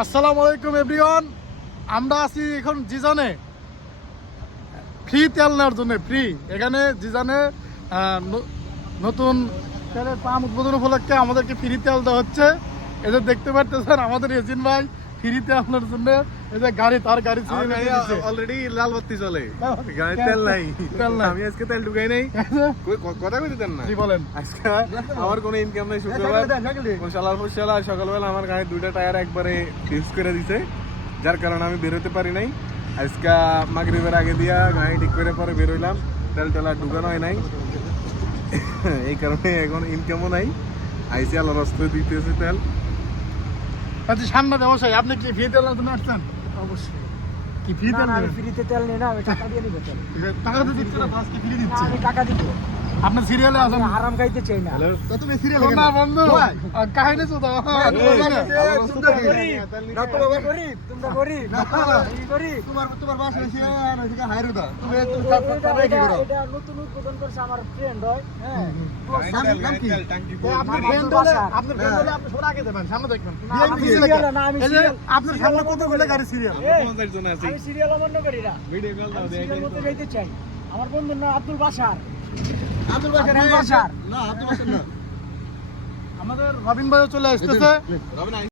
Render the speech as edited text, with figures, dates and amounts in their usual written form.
আসসালামু আলাইকুম এভরিওয়ান। আমরা আছি এখন জিজানে ফ্রি তেল নেওয়ার জন্য। ফ্রি এখানে জিজানে নতুন তেলের পাম্প উদ্বোধন উপলক্ষে আমাদেরকে ফ্রি তেল দেওয়া হচ্ছে। এদের দেখতে পারতেছেন আমাদের এজিন ভাই ফ্রি তেল নেওয়ার জন্য এই যে গাড়ি তার গাড়ি অলরেডি লাল বাতি চলে, গাড়ি তেল নাই। আমি আজকে তেল ঢুকাই নাই, কথা কইতে দেন না। জি বলেন। আজকে আমার কোনো ইনকাম নাই, শুক্রবার সকালবেলা আমার গাড়ির দুইটা টায়ার একবারে ফিক্স করে দিছে, যার কারণে আমি বেরোতে পারি নাই। আজকে মাগরিবের আগে দিয়া গাড়ি ঠিক করে পরে বেরোইলাম, তেল টেল আর ঢুকানো হয় নাই, এই কারণে এখন ইনকামও নাই। আইসি আলো রাস্তা দিতেছে তেল। আচ্ছা সামনে ব্যবসায়ী, আপনি কি ফ্রি তেল নেওয়ার জন্য আসছেন? অবশ্যই কি ফ্রি তেল আমি নেবেন? ফ্রিতে তেল নেই না, আমি টাকা দিয়ে নিব তেল। টাকা তো দিচ্ছে না, বাস কি ফ্রি না, দিচ্ছে? আমি টাকা দিব। আপনি সিরিয়ালে আছেন? আমি হারাম খাইতে চাই না। তুমি সিরিয়ালে না বন্ধু, কাহিনী শুধু তোমরা গরিব, তোমরা গরিব, আমি গরিব। এটা নতুন উদ্বোধন করছে আমার ফ্রেন্ড হয়। হ্যাঁ, আপনার ফ্রেন্ড হলে আপনি সরে আগে যাবেন, সামনে দেখবেন। আমি সিরিয়াল না, আমি এই যে সিরিয়াল। আপনার সামনে কতগুলো গাড়ি সিরিয়াল। আমি সিরিয়াল অমান্য করি না, আমি সিরিয়াল মতো যাইতে চাই। আমার বন্ধুর নাম আব্দুল বাশার। আব্দুল বাশার আমাদের রবিন ভাইও চলে আসতেছে।